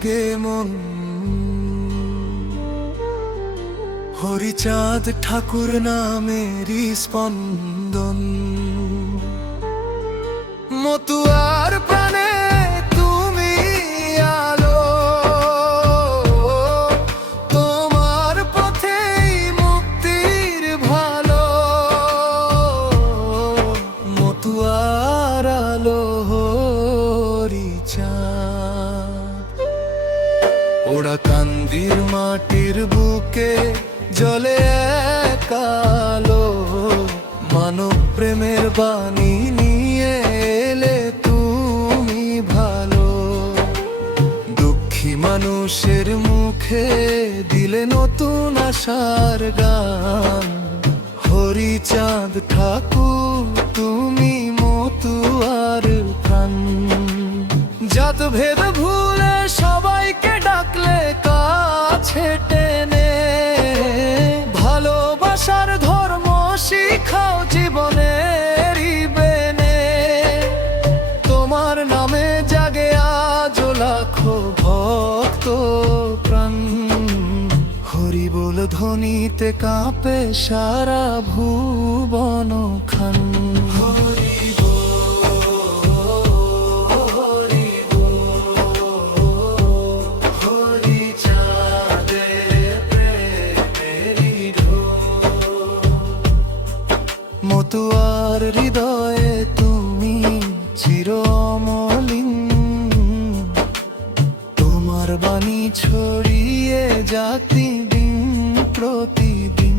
জাগে মন। হরিচাঁদ ঠাকুর নামেরই স্পন্দন। মতুয়ার প্রাণে তুমি আলো, তোমার পথেই মুক্তির ভালো। মতুয়ার আলো হরিচাঁদ, ওরা কান্দির মাটির বুকে জলে কালো। মানব প্রেমের বাণী নিয়ে এলে তুমি ভালো। দুঃখী মানুষের মুখে দিলে নতুন আশার গান। হরিচাঁদ ঠাকুর তুমি মতুয়ার প্রাণ। জাত ভেদ ভুলে সবাইকে ডাকলে কাছে টেনে, ভালোবাসার ধর্ম শিখাও জীবনেরই বেনে। তোমার নামে জাগে আজ লাখো ভক্ত প্রাণ। হরি বল ধ্বনিতে কাঁপে সারা ভুবন খান। হরি মতুয়ার হৃদয়ে তুমি চির অমলিন। তোমার বাণী ছড়িয়ে জাতি দিন প্রতিদিন।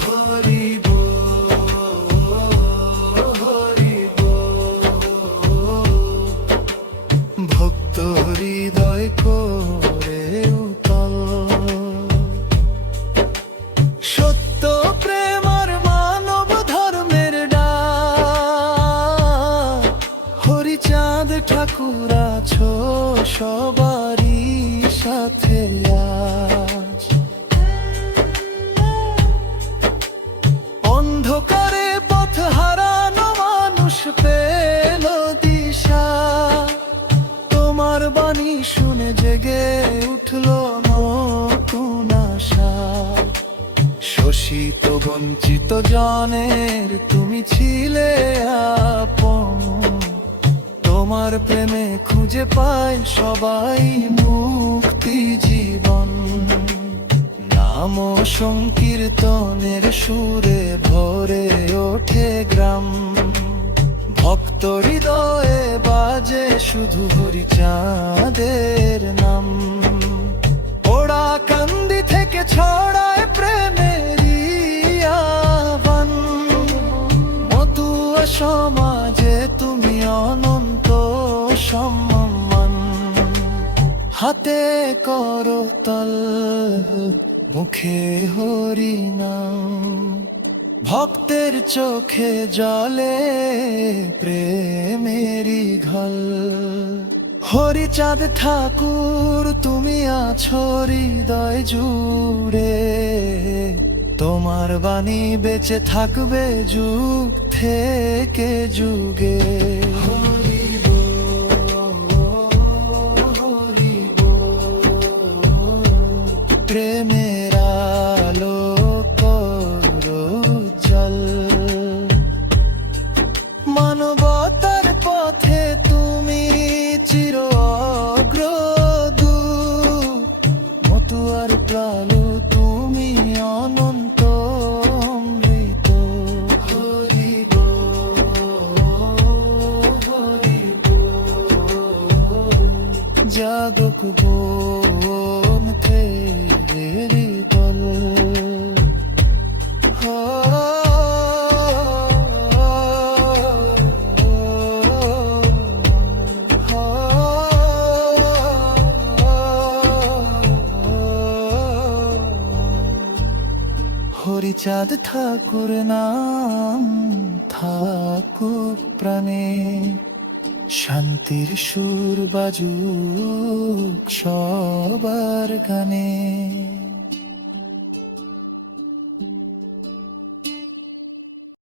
হরি বল, হরি বল, ভক্ত হৃদয় করে উতল। সত্য প্রেম আর মানব ধর্মের ডাক। হরিচাঁদ ঠাকুর আছো সবারই সাথে আজ। অন্ধকারে পথ হারানো মানুষ পেল দিশা। তোমার বাণী শুনে জেগে উঠলো নতুন আশা। শোষিত বঞ্চিত জনের তুমি ছিলে আপন। তোমার প্রেমে খুঁজে পায় সবাই মুক্তি জীবন। নাম সংকীর্তনের সুরে ভরে ওঠে গ্রাম। ভক্ত হৃদয়ে বাজে শুধু হরিচাঁদের নাম। ওরা কান্দি থেকে ছড়ায় প্রেমেরই আহ্বান। মতুয়া সমাজে তুমি অনন্ত সম্মান। হাতে করো তল, মুখে হরি নাম। ভক্তের চোখে জলে প্রেমেরই ঘল। হরিচাঁদ ঠাকুর তুমি আছো হৃদয় জুড়ে। তোমার বাণী বেঁচে থাকবে যুগ থেকে যুগে। হরি বল, হরি বল, প্রেমের আলো করো জল। মানবতার পথে তুমি চির অগ্রদূত। মতুয়ার প্রাণু তুমি অনন্ত অমৃত। হরি বল, হরি বল, জাগক বন ফেরি দল। হরিচাঁদ ঠাকুর নাম থাকুক প্রাণে। শান্তির সুর বাজুক সবার গানে।